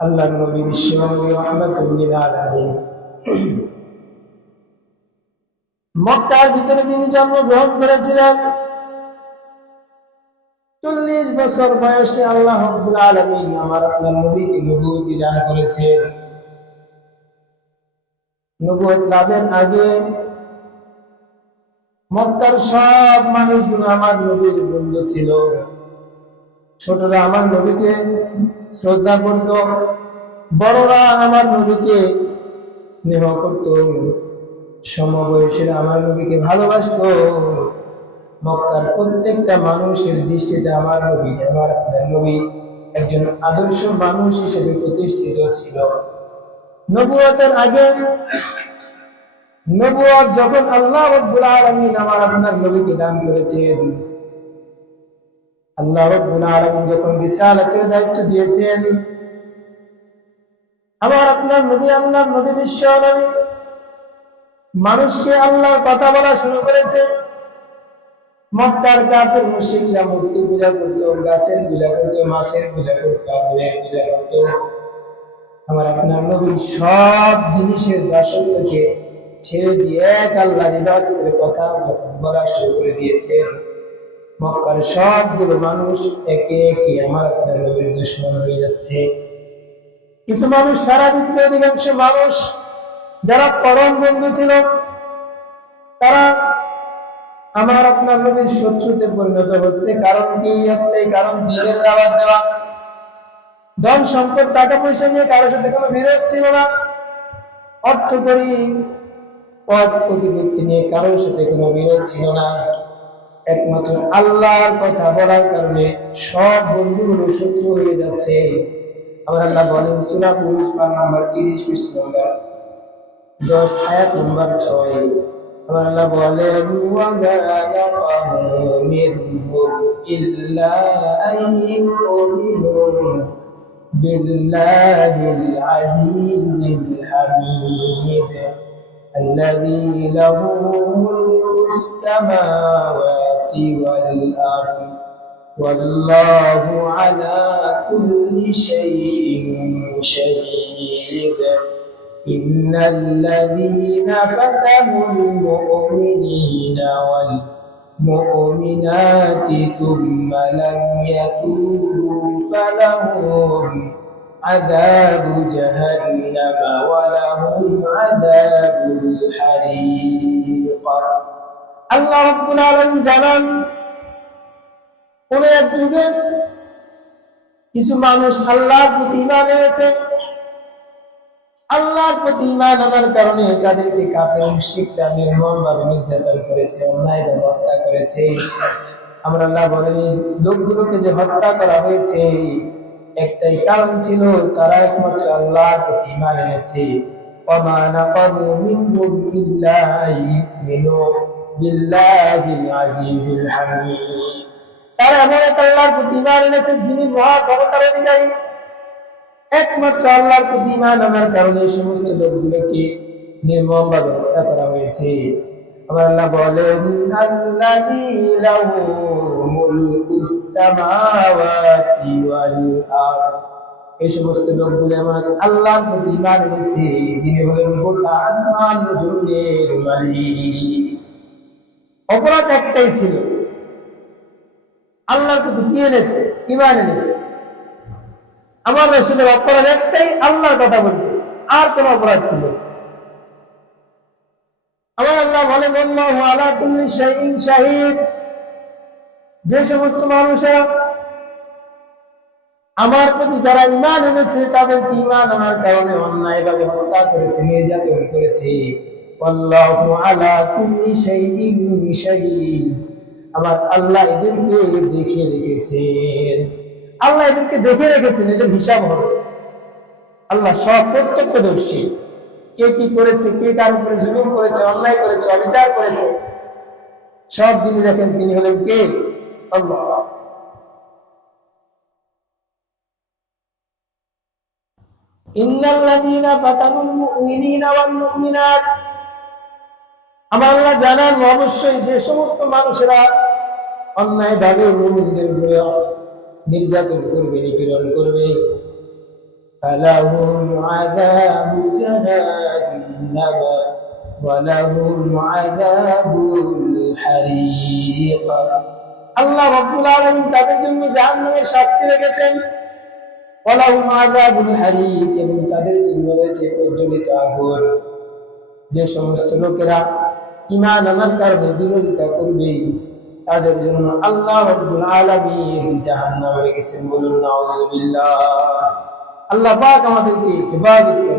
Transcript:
আল্লাহর নবী বিশ্বনবী রাহমাতুল লিল আলামিন। মক্কার ভিতরে তিনি জন্মগ্রহণ করেছিলেন। 40 বছর বয়সে আল্লাহ রাব্বুল আলামিন আমার আপনার নবীকে নবুয়ত দান করেছেন। নবুয়ত লাভের আগে মক্কার সব মানুষগুলো আমার নবীর বন্ধু ছিল। ছোটরা আমার নবীকে শ্রদ্ধা করত, বড়রা আমার নবীকে স্নেহ করত, সমবয়সীরা আমার নবীকে ভালোবাসত। মক্কার প্রত্যেকটা মানুষের দৃষ্টিতে আমার নবী, আমার আপনার নবী একজন আদর্শ মানুষ হিসেবে প্রতিষ্ঠিত ছিল। নবুয়তের আগে, নবুয়ত যখন আল্লাহ রাব্বুল আলামিন আমার আপনার নবীকে দান করেছেন, আল্লাহ রাব্বুল আলামিন যখন রিসালাতের দায়িত্ব দিয়েছেন, আমার আপনার নবী, আল্লাহর নবী বিশ্ব নবী মানুষকে আল্লাহর কথা বলা শুরু করেছে। মক্কার কাফের মুশরিকরা মূর্তি পূজা করত, গাছের পূজা করত, মাছের পূজা করত, আগুনের পূজা করত। আমার আপনার নবী সব জিনিসের দাসত্বকে ছেড়ে দিয়ে এক আল্লাহর ইবাদতের কথা যখন বলা শুরু করে দিয়েছেন, মক্কার সবগুলো মানুষ একে একে আমার আপনার নবীর দুশমন হয়ে যাচ্ছে। কিছু মানুষ সারা দিচ্ছে, অধিকাংশ মানুষ যারা পরম বন্ধু ছিল তারা আমার আপনার নবীর শত্রুতে পরিণত হচ্ছে। কারণ কি? একটাই কারণ, দ্বীনের দাওয়াত দেওয়া। ধন সম্পদ টাকা পয়সা নিয়ে কারোর সাথে কোনো বিরোধ ছিল না। অর্থ করি পদ প্রতিপত্তি নিয়ে কারোর সাথে কোনো বিরোধ ছিল না। একমাত্র আল্লাহর কথা বলার কারণে সব বন্ধুগুলো শত্রু হয়ে যাচ্ছে। আমার আল্লাহ বলেন সূরা ইউসুফ নাম্বার 30 পৃষ্ঠা নাম্বার 10 আয়াত নাম্বার 6, আমার আল্লাহ বলেন ওয়া মা নাকামু মিনহুম ইল্লা আইয়ুমিনু বিল্লাহিল আজিজিল হামিদ الذي له ملك السماوات والأرض والله على كل شيء شهيد إن الذين فتنوا المؤمنين والمؤمنات ثم لم يتوبوا فلهم عذاب جهنم ولهم عذاب الحريق। আল্লাহ রাব্বুল আলামিন জানান, কোন এক যুগে কিছু মানুষ আল্লাহর প্রতি ঈমান এনেছে। আল্লাহর প্রতি ঈমান আনার কারণে তাদেরকে কাফের মুশরিকরা নির্মমভাবে নির্যাতন করেছে, অন্যায়ভাবে হত্যা করেছে। আমরা আল্লাহ বলেন এই লোকগুলোকে যে হত্যা করা হয়েছে একটাই কারণ ছিল, তারা একমাত্র আল্লাহর প্রতি ঈমান এনেছে। ওয়ামা নাকামু মিনহুম ইল্লা আইয়ুমিনু বিল্লাহিল আজিজিল হামিদ। তারা এমন এক আল্লাহর প্রতি ঈমান এনেছে যিনি মহা ক্ষমতার অধিকারী। একমাত্র আল্লাহর প্রতি ঈমান আনার কারণে এই সমস্ত লোকগুলোকে নির্মমভাবে হত্যা করা হয়েছে। আমার আল্লাহ বলেন আল্লাযী লাহু মুলকুস সামাওয়াতি ওয়াল আরদ। এই সমস্ত লোকগুলো আমার আল্লাহর প্রতি ঈমান এনেছে যিনি হলেন গোটা আসমান জমিনের মালিক। অপরাধ একটাই ছিল, আল্লাহর প্রতি কি এনেছে? ঈমান এনেছে। আমার রাসূলের অপরাধ একটাই, আল্লাহর কথা বলতে, আর কোন অপরাধ ছিল না। আমার আল্লাহ বলেন আল্লাহু আলা কুল্লি শাইইন শাহীদ। যে সমস্ত মানুষেরা আমার প্রতি যারা ঈমান এনেছে তাদেরকে ঈমান আনার কারণে অন্যায়ভাবে হত্যা করেছে, নির্যাতন করেছে, আল্লাহু আলা কুল্লি শাইইন শাহীদ। আমার আল্লাহ এদেরকে দেখে রেখেছেন। আল্লাহ এদেরকে দেখে রেখেছেন, এদের হিসাব হবে। আল্লাহ সব প্রত্যক্ষদর্শী। কে কি করেছে, কে কার উপরে জুলুম করেছে, অন্যায় করেছে, অবিচার করেছে, সব যিনি দেখেন তিনি হলেন কে? আল্লাহ। ইন্নাল্লাযীনা ফাতানুল মুমিনিনা ওয়াল মুমিনাত। আমার আল্লাহ জানান অবশ্যই যে সমস্ত মানুষেরা অন্যায়ভাবে মুমিনদের উপরে নির্যাতন করবে, নিপীড়ন করবে, فلهم عذاب جهنم ولهم عذاب الحريق আল্লাহ রাব্বুল আলামিন তাদের জন্য জাহান্নামের শাস্তি রেখেছেন ওয়ালাহুম আযাবুল হারিক এবং তাদের জন্য রয়েছে প্রজ্বলিত আগুন যে সমস্ত লোকেরা ঈমান আনার কারণে বিরোধিতা করবে তাদের জন্য আল্লাহ রাব্বুল আলামিন জাহান্নাম রেখেছেন বলুন নাউযুবিল্লাহ আল্লাহ পাক আমাদেরকে হেফাজত করুন